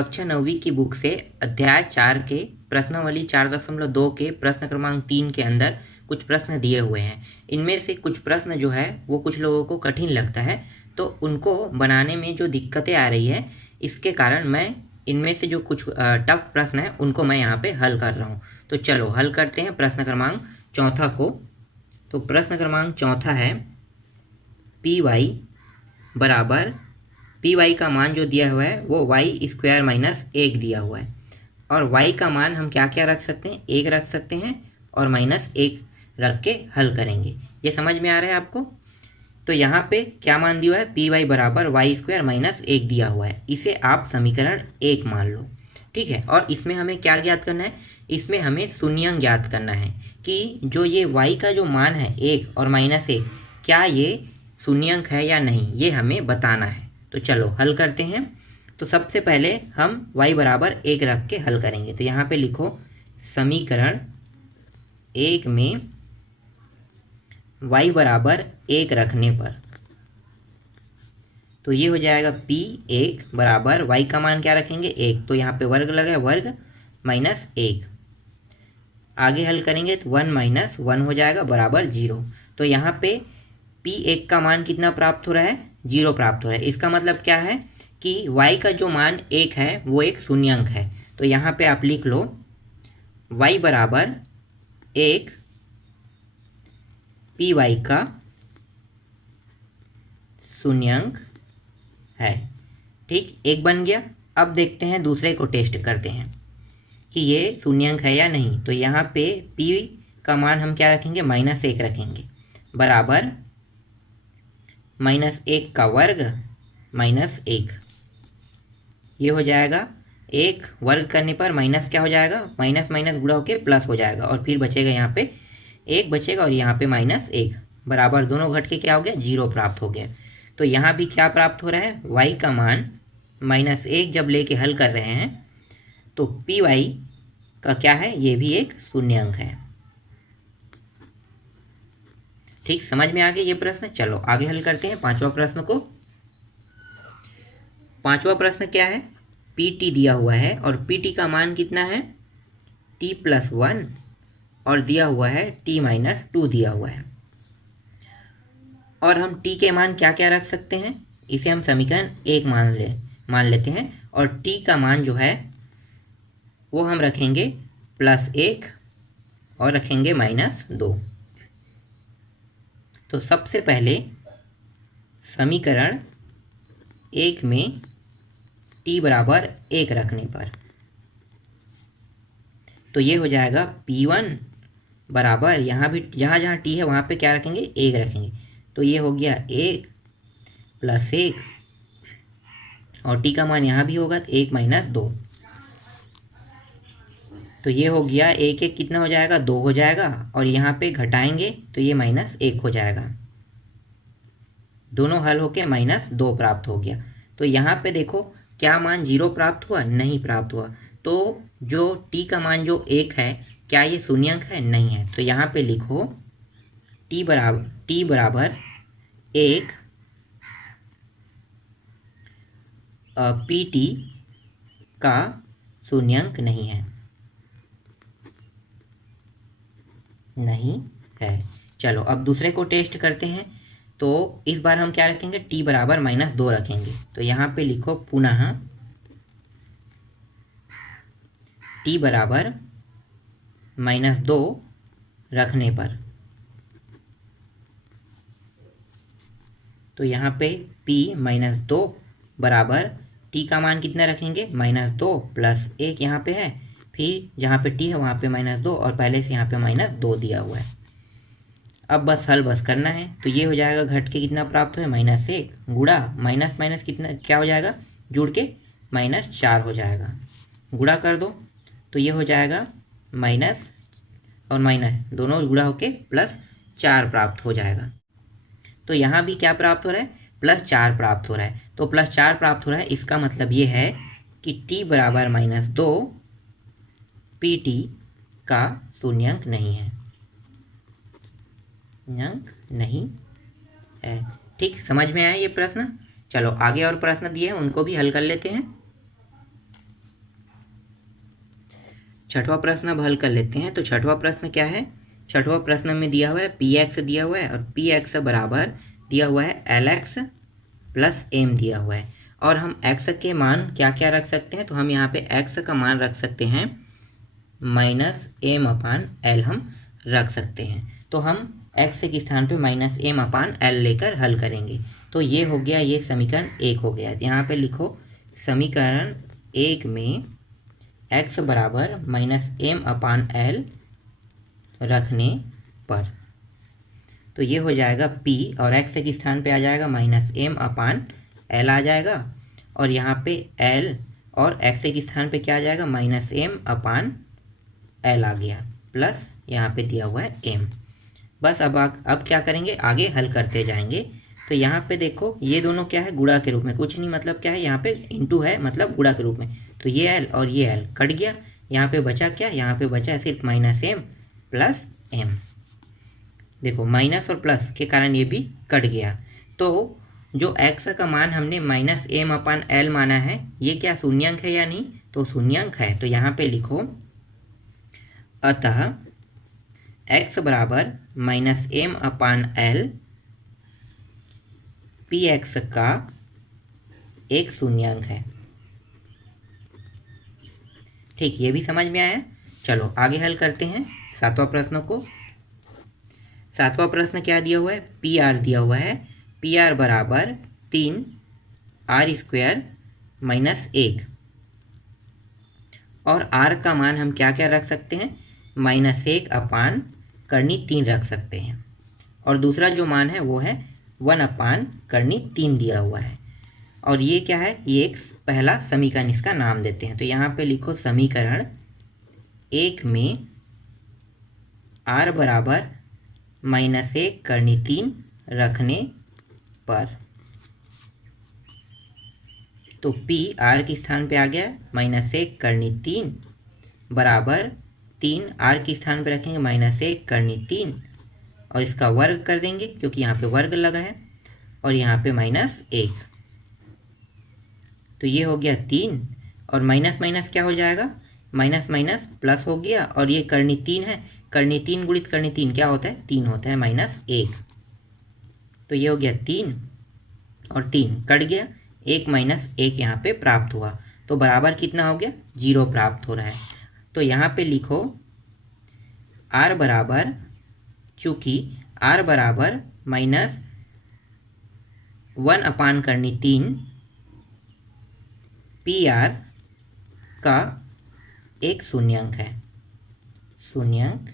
कक्षा 9वीं की बुक से अध्याय 4 के प्रश्नावली 4.2 के प्रश्न क्रमांक 3 के अंदर कुछ प्रश्न दिए हुए हैं। इनमें से कुछ प्रश्न जो है वो कुछ लोगों को कठिन लगता है, तो उनको बनाने में जो दिक्कतें आ रही है इसके कारण मैं इनमें से जो कुछ टफ प्रश्न है उनको मैं यहाँ पे हल कर रहा हूँ। तो चलो हल करते हैं प्रश्न क्रमांक चौथा को। तो प्रश्न क्रमांक चौथा है पी वाई बराबर, पी वाई का मान जो दिया हुआ है वो वाई स्क्वायर माइनस 1 दिया हुआ है, और वाई का मान हम क्या क्या रख सकते हैं, 1 रख सकते हैं और -1 रख के हल करेंगे। ये समझ में आ रहा है आपको? तो यहाँ पे क्या मान दिया है, पी वाई बराबर वाई स्क्वायर माइनस 1 दिया हुआ है, इसे आप समीकरण 1 मान लो। ठीक है, और इसमें हमें क्या ज्ञात करना है, इसमें हमें शून्यंक ज्ञात करना है कि जो ये y का जो मान है 1 और -1, क्या ये शून्यंक है या नहीं, ये हमें बताना है। तो चलो हल करते हैं। तो सबसे पहले हम y बराबर 1 रख के हल करेंगे। तो यहाँ पे लिखो समीकरण 1 में y बराबर 1 रखने पर, तो ये हो जाएगा p1 बराबर y का मान क्या रखेंगे 1, तो यहाँ पे वर्ग लगा है, वर्ग -1। आगे हल करेंगे तो 1 - 1 हो जाएगा बराबर 0। तो यहाँ पे p1 का मान कितना प्राप्त हो रहा है, 0 प्राप्त हो रहा है। इसका मतलब क्या है कि y का जो मान 1 है वो एक शून्यंक है। तो यहाँ पे आप लिख लो y बराबर 1 पी वाई का शून्यंक है। ठीक, एक बन गया। अब देखते हैं दूसरे को टेस्ट करते हैं कि ये शून्यंक है या नहीं। तो यहाँ पे p का मान हम क्या रखेंगे, -1 रखेंगे, बराबर -1 का वर्ग -1। ये हो जाएगा, 1 वर्ग करने पर माइनस क्या हो जाएगा, माइनस माइनस गुणा होकर प्लस हो जाएगा, और फिर बचेगा यहाँ पे 1 बचेगा और यहाँ पे -1, बराबर दोनों घट के क्या हो गया, 0 प्राप्त हो गया। तो यहाँ भी क्या प्राप्त हो रहा है, y का मान -1 जब लेके हल कर रहे हैं तो पी वाई का क्या है, ये भी एक शून्यंक है। ठीक, समझ में आ गया ये प्रश्न। चलो आगे हल करते हैं पांचवा प्रश्न को। पांचवा प्रश्न क्या है, पी टी दिया हुआ है और पी टी का मान कितना है, t+1, और दिया हुआ है t-2 दिया हुआ है। और हम t के मान क्या क्या रख सकते हैं, इसे हम समीकरण 1 मान लेते हैं, और t का मान जो है वो हम रखेंगे +1 और रखेंगे -2। तो सबसे पहले समीकरण 1 में t बराबर 1 रखने पर, तो ये हो जाएगा p1 बराबर, यहाँ भी जहाँ जहाँ t है वहाँ पे क्या रखेंगे, 1 रखेंगे। तो ये हो गया 1 + 1, और t का मान यहाँ भी होगा तो 1 - 2। तो ये हो गया 1 1 कितना हो जाएगा, 2 हो जाएगा, और यहाँ पे घटाएंगे तो ये -1 हो जाएगा। दोनों हल होके -2 प्राप्त हो गया। तो यहाँ पे देखो क्या मान 0 प्राप्त हुआ, नहीं प्राप्त हुआ। तो जो t का मान जो 1 है, क्या ये शून्यंक है, नहीं है। तो यहाँ पे लिखो t बराबर 1 पी टी का शून्यंक नहीं है, नहीं है। चलो अब दूसरे को टेस्ट करते हैं। तो इस बार हम क्या रखेंगे, t बराबर -2 रखेंगे। तो यहाँ पे लिखो पुनः t बराबर -2 रखने पर, तो यहाँ पे p -2 बराबर t का मान कितना रखेंगे, -2 + 1 यहाँ पे है, फिर जहाँ पे t है वहाँ पे -2, और पहले से यहाँ पे -2 दिया हुआ है। अब बस हल बस करना है। तो ये हो जाएगा घट के कितना प्राप्त हुआ, -1 गुणा माइनस माइनस कितना क्या हो जाएगा, जुड़ के -4 हो जाएगा। गुणा कर दो तो ये हो जाएगा माइनस और माइनस दोनों गुणा होके +4 प्राप्त हो जाएगा। तो यहाँ भी क्या प्राप्त हो रहा है, +4 प्राप्त हो रहा है। तो +4 प्राप्त हो रहा है, इसका मतलब ये है कि t बराबर -2 पी टी का शून्यंक नहीं है, शून्यंक नहीं है। ठीक, समझ में आया ये प्रश्न। चलो आगे और प्रश्न दिए हैं उनको भी हल कर लेते हैं। छठवां प्रश्न अब हल कर लेते हैं। तो छठवां प्रश्न क्या है? छठवां प्रश्न में दिया हुआ है पी एक्स दिया हुआ है और पी एक्स बराबर दिया हुआ है एल एक्स प्लस एम दिया हुआ है। और हम x के मान क्या क्या रख सकते हैं? तो हम यहाँ पे x का मान रख सकते हैं माइनस एम अपान एल हम रख सकते हैं। तो हम x के स्थान पे माइनस एम अपान एल लेकर हल करेंगे। तो ये हो गया, ये समीकरण 1 हो गया। यहाँ पे लिखो समीकरण 1 में x बराबर माइनस एम अपान एल रखने पर तो ये हो जाएगा p और x के स्थान पे आ जाएगा माइनस एम अपान एल आ जाएगा और यहाँ पे l और x के स्थान पे क्या आ जाएगा? माइनस एम अपान एल आ गया प्लस यहाँ पे दिया हुआ है m। बस अब क्या करेंगे? आगे हल करते जाएंगे। तो यहाँ पे देखो ये दोनों क्या है? गुणा के रूप में, कुछ नहीं मतलब क्या है, यहाँ पे इंटू है मतलब गुणा के रूप में। तो ये l और ये l कट गया। यहाँ पे बचा क्या? यहाँ पे बचा सिर्फ माइनस एम प्लस एम। देखो माइनस और प्लस के कारण ये भी कट गया। तो जो x का मान हमने माइनस एम अपान एल माना है, ये क्या शून्यांक है या नहीं? तो शून्यांक है। तो यहाँ पे लिखो अतः x बराबर माइनस एम अपान एल पी एक्स का एक शून्यांक है। ठीक, ये भी समझ में आया। चलो आगे हल करते हैं सातवां प्रश्न को। सातवां प्रश्न क्या दिया हुआ है? पी आर दिया हुआ है। पी आर बराबर 3 आर स्क्वायर माइनस 1 और आर का मान हम क्या क्या रख सकते हैं? माइनस 1 अपान करनी 3 रख सकते हैं। और दूसरा जो मान है वो है 1 अपान करनी 3 दिया हुआ है। और ये क्या है? ये एक पहला समीकरण इसका नाम देते हैं। तो यहाँ पे लिखो समीकरण 1 में आर बराबर माइनस 1 करनी 3 रखने पर तो P R के स्थान पे आ गया माइनस 1 करनी 3 बराबर 3 R के स्थान पे रखेंगे माइनस 1 करनी 3 और इसका वर्ग कर देंगे क्योंकि यहाँ पे वर्ग लगा है और यहाँ पे माइनस 1। तो ये हो गया 3 और माइनस माइनस क्या हो जाएगा? माइनस माइनस प्लस हो गया और ये करनी 3 है। करनी 3 गुणित करनी 3 क्या होता है? 3 होता है माइनस 1। तो ये हो गया 3 और 3 कट गया, 1 माइनस 1 यहाँ पे प्राप्त हुआ। तो बराबर कितना हो गया? 0 प्राप्त हो रहा है। तो यहाँ पे लिखो r बराबर, चूँकि r बराबर माइनस 1 अपान करनी 3 पी आर का एक शून्यांक है, शून्यांक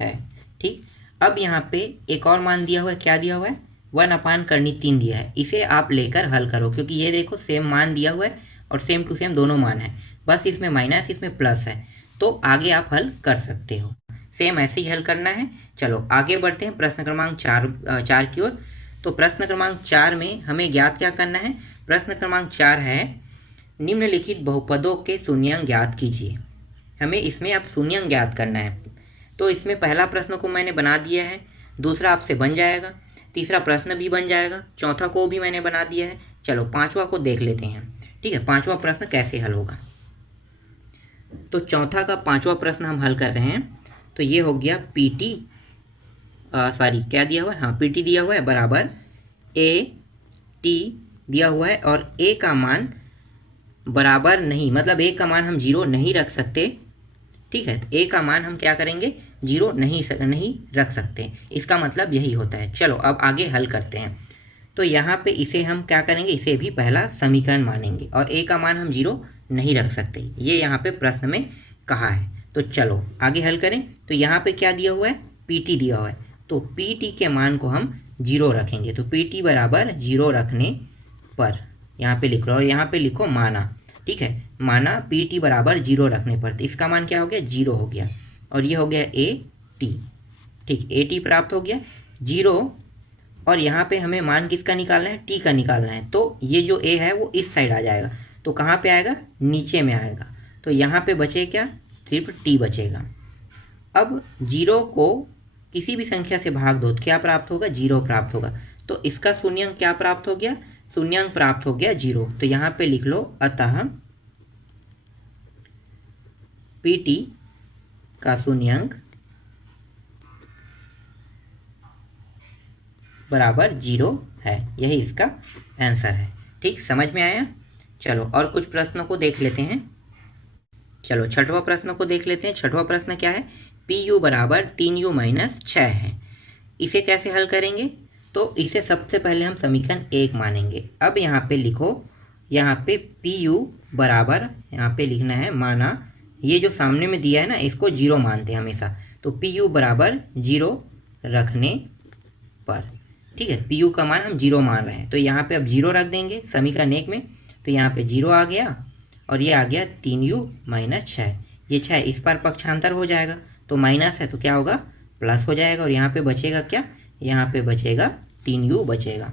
है। ठीक, अब यहाँ पे एक और मान दिया हुआ है। क्या दिया हुआ है? 1 अपान करनी 3 दिया है। इसे आप लेकर हल करो क्योंकि ये देखो सेम मान दिया हुआ है और सेम टू सेम दोनों मान है, बस इसमें माइनस इसमें प्लस है। तो आगे आप हल कर सकते हो, सेम ऐसे ही हल करना है। चलो आगे बढ़ते हैं प्रश्न क्रमांक 4 की ओर। तो प्रश्न क्रमांक 4 में हमें ज्ञात क्या करना है? प्रश्न क्रमांक 4 है निम्नलिखित बहुपदों के शून्यांक ज्ञात कीजिए। हमें इसमें अब शून्यांक ज्ञात करना है। तो इसमें पहला प्रश्न को मैंने बना दिया है, दूसरा आपसे बन जाएगा, तीसरा प्रश्न भी बन जाएगा, चौथा को भी मैंने बना दिया है। चलो पांचवा को देख लेते हैं। ठीक है, पांचवा प्रश्न कैसे हल होगा। तो चौथा का पांचवा प्रश्न हम हल कर रहे हैं। तो ये हो गया पीटी, क्या दिया हुआ है? हाँ, पीटी दिया हुआ है बराबर ए टी दिया हुआ है और ए का मान बराबर नहीं, मतलब ए का मान हम 0 नहीं रख सकते। ठीक है, ए का मान हम क्या करेंगे? 0 नहीं रख सकते, इसका मतलब यही होता है। चलो अब आगे हल करते हैं। तो यहाँ पे इसे हम क्या करेंगे? इसे भी पहला समीकरण मानेंगे और ए का मान हम 0 नहीं रख सकते, ये यहाँ पे प्रश्न में कहा है। तो चलो आगे हल करें। तो यहाँ पे क्या दिया हुआ है? पीटी दिया हुआ है। तो पीटी के मान को हम 0 रखेंगे। तो पीटी बराबर 0 रखने पर यहाँ पे लिख लो और यहाँ पे लिखो माना। ठीक है, माना पीटी बराबर 0 रखने पर, तो इसका मान क्या हो गया? 0 हो गया और ये हो गया ए टी। ठीक, ए टी प्राप्त हो गया 0 और यहाँ पे हमें मान किसका निकालना है? टी का निकालना है। तो ये जो ए है वो इस साइड आ जाएगा, तो कहाँ पे आएगा? नीचे में आएगा। तो यहाँ पे बचे क्या? सिर्फ टी बचेगा। अब 0 को किसी भी संख्या से भाग दो तो क्या प्राप्त होगा? 0 प्राप्त होगा। तो इसका शून्यांक क्या प्राप्त हो गया? शून्यांक प्राप्त हो गया 0। तो यहाँ पे लिख लो अतः पीटी का शून्यंक बराबर 0 है। यही इसका आंसर है। ठीक, समझ में आया? चलो और कुछ प्रश्नों को देख लेते हैं। चलो छठवां प्रश्न को देख लेते हैं। छठवां प्रश्न क्या है? PU बराबर 3U माइनस 6 है। इसे कैसे हल करेंगे? तो इसे सबसे पहले हम समीकरण 1 मानेंगे। अब यहाँ पे लिखो, यहाँ पे PU बराबर, यहाँ पे लिखना है माना, ये जो सामने में दिया है ना इसको 0 मानते हैं हमेशा, तो PU बराबर 0 रखने पर, ठीक है, PU का मान हम 0 मान रहे हैं, तो यहाँ पे अब 0 रख देंगे समीकरण 1 में, तो यहाँ पे 0 आ गया और ये आ गया 3U माइनस 6। ये 6 इस पार पक्षांतर हो जाएगा, तो माइनस है तो क्या होगा, प्लस हो जाएगा, और यहाँ पे बचेगा क्या, यहाँ पे बचेगा 3U बचेगा।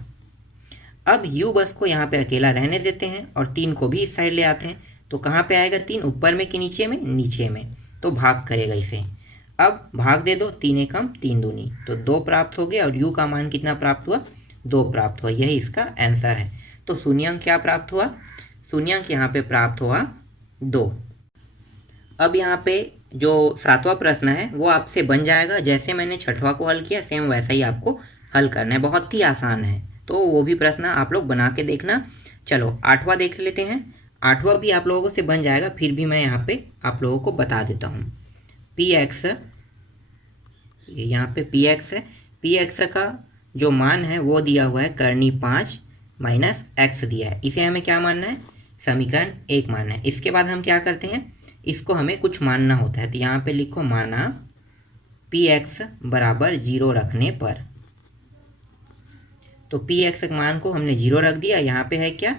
अब U बस को यहाँ पे अकेला रहने देते हैं और 3 को भी इस साइड ले आते हैं, तो कहाँ पे आएगा 3, ऊपर में कि नीचे में, नीचे में, तो भाग करेगा इसे। अब भाग दे दो, 3 एकम 3 दूनी, तो 2 प्राप्त हो गया, और U का मान कितना प्राप्त हुआ, 2 प्राप्त हुआ। यही इसका आंसर है। तो शून्यंक क्या प्राप्त हुआ, शून्यंक यहाँ पे प्राप्त हुआ 2। अब यहाँ पे जो 7वां प्रश्न है वो आपसे बन जाएगा, जैसे मैंने 6वां को हल किया सेम वैसा ही आपको हल करना है, बहुत ही आसान है, तो वो भी प्रश्न आप लोग बना के देखना। चलो 8वां देख लेते हैं। 8वां भी आप लोगों से बन जाएगा, फिर भी मैं यहाँ पे आप लोगों को बता देता हूँ। PX, यहाँ पे PX है, PX का जो मान है वो दिया हुआ है करनी 5 माइनस x दिया है, इसे हमें क्या मानना है, समीकरण 1 मानना है। इसके बाद हम क्या करते हैं, इसको हमें कुछ मानना होता है, तो यहाँ पे लिखो माना PX बराबर 0 रखने पर, तो PX मान को हमने 0 रख दिया। यहाँ पे है क्या,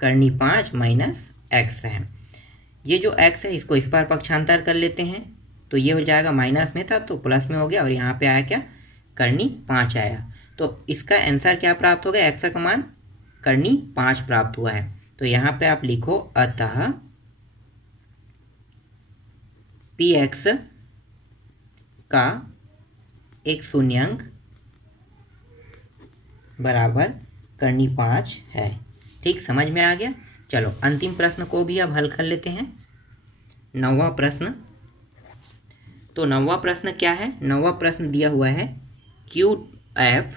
करनी 5 माइनस x है। ये जो x है इसको इस पार पक्षांतर कर लेते हैं, तो ये हो जाएगा, माइनस में था तो प्लस में हो गया, और यहाँ पे आया क्या, करनी 5 आया। तो इसका आंसर क्या प्राप्त हो गया, x का मान करनी 5 प्राप्त हुआ है। तो यहाँ पे आप लिखो अतः PX का एक शून्यंक बराबर करनी 5 है। ठीक, समझ में आ गया। चलो अंतिम प्रश्न को भी अब हल कर लेते हैं। 9वां प्रश्न। तो 9वां प्रश्न क्या है, 9वां प्रश्न दिया हुआ है QF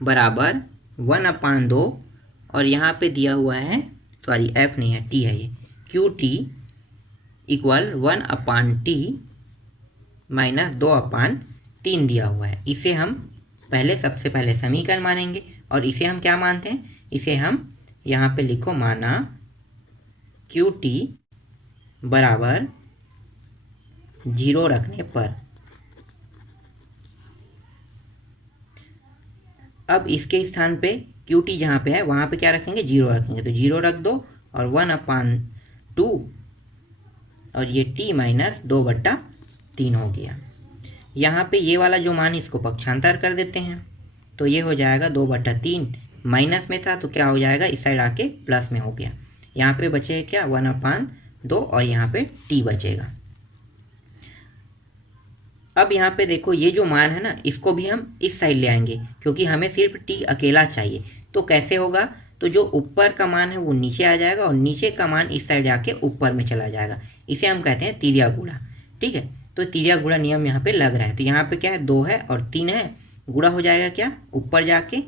बराबर 1/2, और यहाँ पे दिया हुआ है, सॉरी F नहीं है, T है, ये QT इक्वल 1/T माइनस 2/3 दिया हुआ है। इसे हम पहले सबसे पहले समीकरण मानेंगे, और इसे हम क्या मानते हैं, इसे हम यहाँ पे लिखो माना QT बराबर 0 रखने पर। अब इसके स्थान पे QT जहाँ पे है वहाँ पे क्या रखेंगे, 0 रखेंगे, तो 0 रख दो, और 1/2 और ये T माइनस 2/3 हो गया। यहाँ पे ये वाला जो मान इसको पक्षांतर कर देते हैं, तो ये हो जाएगा 2/3, माइनस में था तो क्या हो जाएगा, इस साइड आके प्लस में हो गया। यहाँ पे बचेगा क्या, 1/2, और यहाँ पे T बचेगा। अब यहाँ पे देखो ये जो मान है ना, इसको भी हम इस साइड ले आएंगे, क्योंकि हमें सिर्फ T अकेला चाहिए। तो कैसे होगा, तो जो ऊपर का मान है वो नीचे आ जाएगा, और नीचे का मान इस साइड आके ऊपर में चला जाएगा। इसे हम कहते हैं तिर्या गुणा। ठीक है, तो तिर्या गुणा नियम यहाँ पे लग रहा है। तो यहाँ पे क्या है, 2 है और 3 है, गुणा हो जाएगा क्या, ऊपर जाके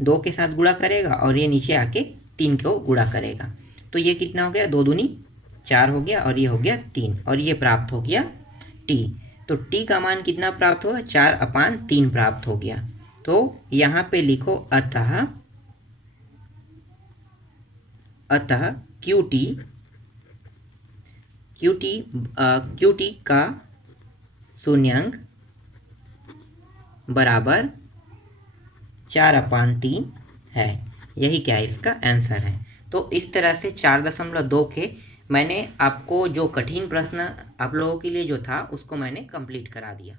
2 के साथ गुणा करेगा, और ये नीचे आके 3 को गुणा करेगा। तो ये कितना हो गया, 2 दूनी 4 हो गया, और ये हो गया 3, और ये प्राप्त हो गया T। तो T का मान कितना प्राप्त हुआ, 4/3 प्राप्त हो गया। तो यहाँ पे लिखो अतः QT का शून्यंक बराबर 4/3 है। यही क्या है, इसका आंसर है। तो इस तरह से 4.2 के मैंने आपको जो कठिन प्रश्न आप लोगों के लिए जो था उसको मैंने कंप्लीट करा दिया।